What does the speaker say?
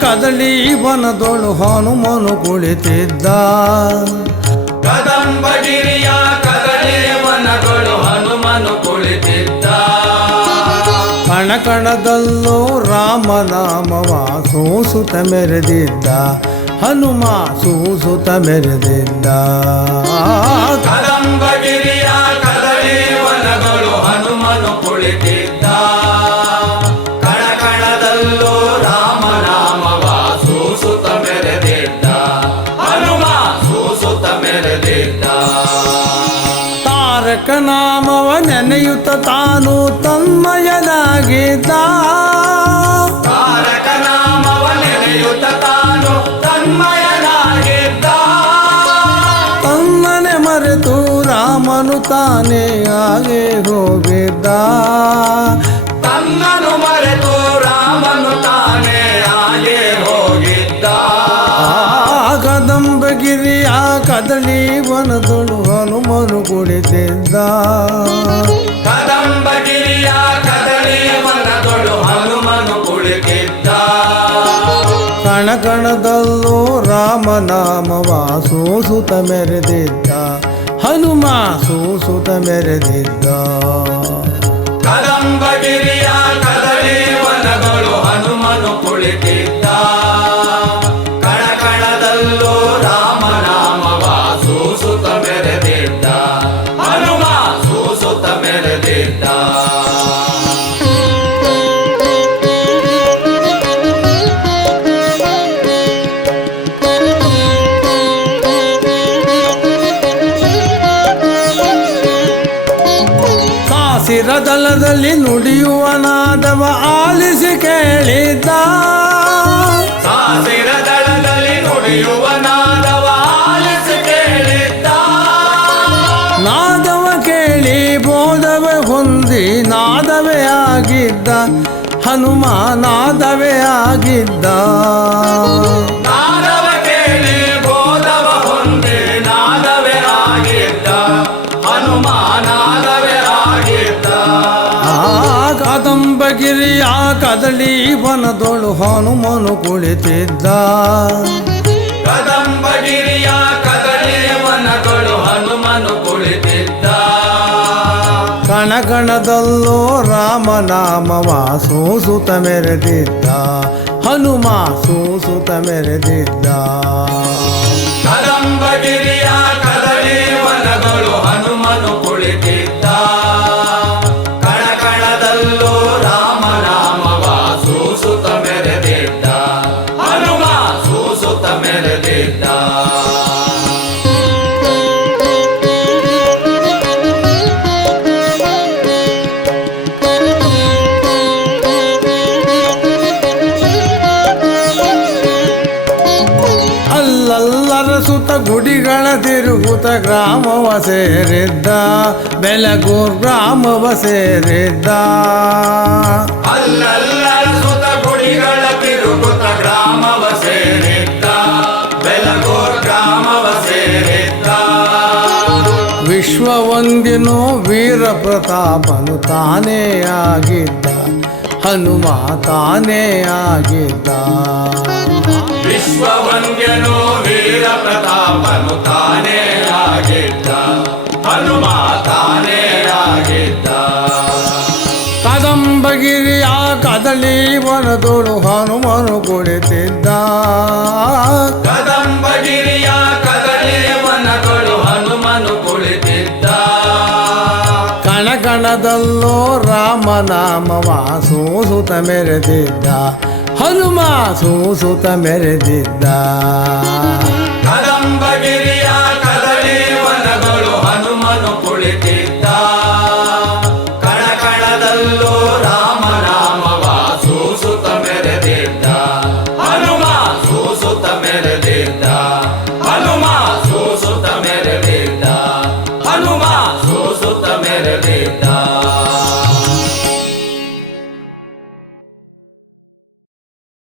ಕದಳಿ ವನದೊಳು ಹನುಮನು ಕುಳಿತಿದ್ದ. ಕದಂಬಗಿರಿಯ ಕದಳಿ ಬನದೊಳು ಹನುಮನು ಕುಳಿತಿದ್ದ. ಕಣಕಣದಲ್ಲೂ ರಾಮನಾಮವ ಸೂಸುತ ಮೆರೆದಿದ್ದ. ಹನುಮ ಸೂಸುತ ಮೆರೆದಿದ್ದ. ನೆನೆಯುತ್ತ ತಾನು ತನ್ಮಯನಾಗಿದ್ದ ತನ್ನನೆ ಮರೆತು ರಾಮನು ತಾನೇ ಆಗೇ ಹೋಗಿದ್ದ ಕದಳಿ ವನದೊಳು ಹನುಮನು ಕುಳಿತಿದ್ದ. ಕದಂಬಗಿರಿಯ ಕದಳಿ ವನದೊಳು ಹನುಮನು ಕುಳಿತಿದ್ದ. ಕಣಕಣದಲ್ಲೂ ರಾಮನಾಮವ ಸೂಸುತ್ತ ಮೆರೆದಿದ್ದ. ಹನುಮ ಸೂಸುತ್ತ ಮೆರೆದಿದ್ದ. ಕದಂಬಗಿರಿಯ ಕಾಸಿರ ದಳದಲ್ಲಿ ನುಡಿಯುವ ನಾದವ ಆಲಿಸಿ ಕೇಳಿದ್ದ. ಸಾಸಿರ ದಳದಲ್ಲಿ ನುಡಿಯುವ ನಾದವ ಆಲಿಸಿ ಕೇಳಿದ್ದ. ನಾದವ ಕೇಳಿ ಬೋಧವೆ ಹೊಂದಿ ನಾದವೇ ಆಗಿದ್ದ. ಹನುಮ ನಾದವೇ ಆಗಿದ್ದ ಕದಳಿ ವನದೊಳು ಹನುಮನು ಕುಳಿತಿದ್ದ. ಕದಂಬಗಿರಿಯ ಕದಳಿ ವನದೊಳು ಹನುಮನು ಕುಳಿತಿದ್ದ. ಕಣಕಣದಲ್ಲೂ ರಾಮನಾಮವ ಸೂಸುತ ಮೆರೆದಿದ್ದ. ಹನುಮ ಸೂಸುತ ಮೆರೆದಿದ್ದ. ಕದಂಬಗಿರಿಯ ಅಲ್ಲಲ್ಲರ ಸುತ್ತ ಗುಡಿಗಳ ತಿರುಗುತ್ತ ಗ್ರಾಮವ ಸೇರಿದ್ದ ಬೆಲಗೂರ್ ಗ್ರಾಮವ ಸೇರಿದ್ದ. ಅಲ್ಲಲ್ಲರ ಸುತ ಗುಡಿಗಳ ತಿರುಗುತ್ತ ಗ್ರಾಮವ ಸೇರಿದ್ದ ಬೆಲಗೋರ್ ಗ್ರಾಮವ ಸೇರಿದ್ದ. ವಿಶ್ವವಂದಿನು ವೀರ ಪ್ರತಾಪನು ತಾನೇ ಆಗಿದ್ದ ಹನುಮ ತಾನೇ ಆಗಿದ್ದ. ವಿಶ್ವವಂದ್ಯನು ವನದಲ್ಲಿ ವನದೋಳು ಹನುಮನು ಕುಳಿತಿದ್ದ ಕದಂಬಗಿರಿಯ ಕದಲೇ ವನದೋಳು ಹನುಮನು ಕುಳಿತಿದ್ದ ಕಣಕಣದಲ್ಲೋ ರಾಮನಾಮವ ಸೂಸುತ ಮೆರೆದಿದ್ದ. ಹನುಮ ಸೂಸುತ ಮೆರೆದಿದ್ದ. ಕದಂಬಗಿರಿಯ ಕದಲೇ ವನದೋಳು ಹನುಮನು ಕುಳಿತಿದ್ದ ಕಣಕಣದಲ್ಲೋ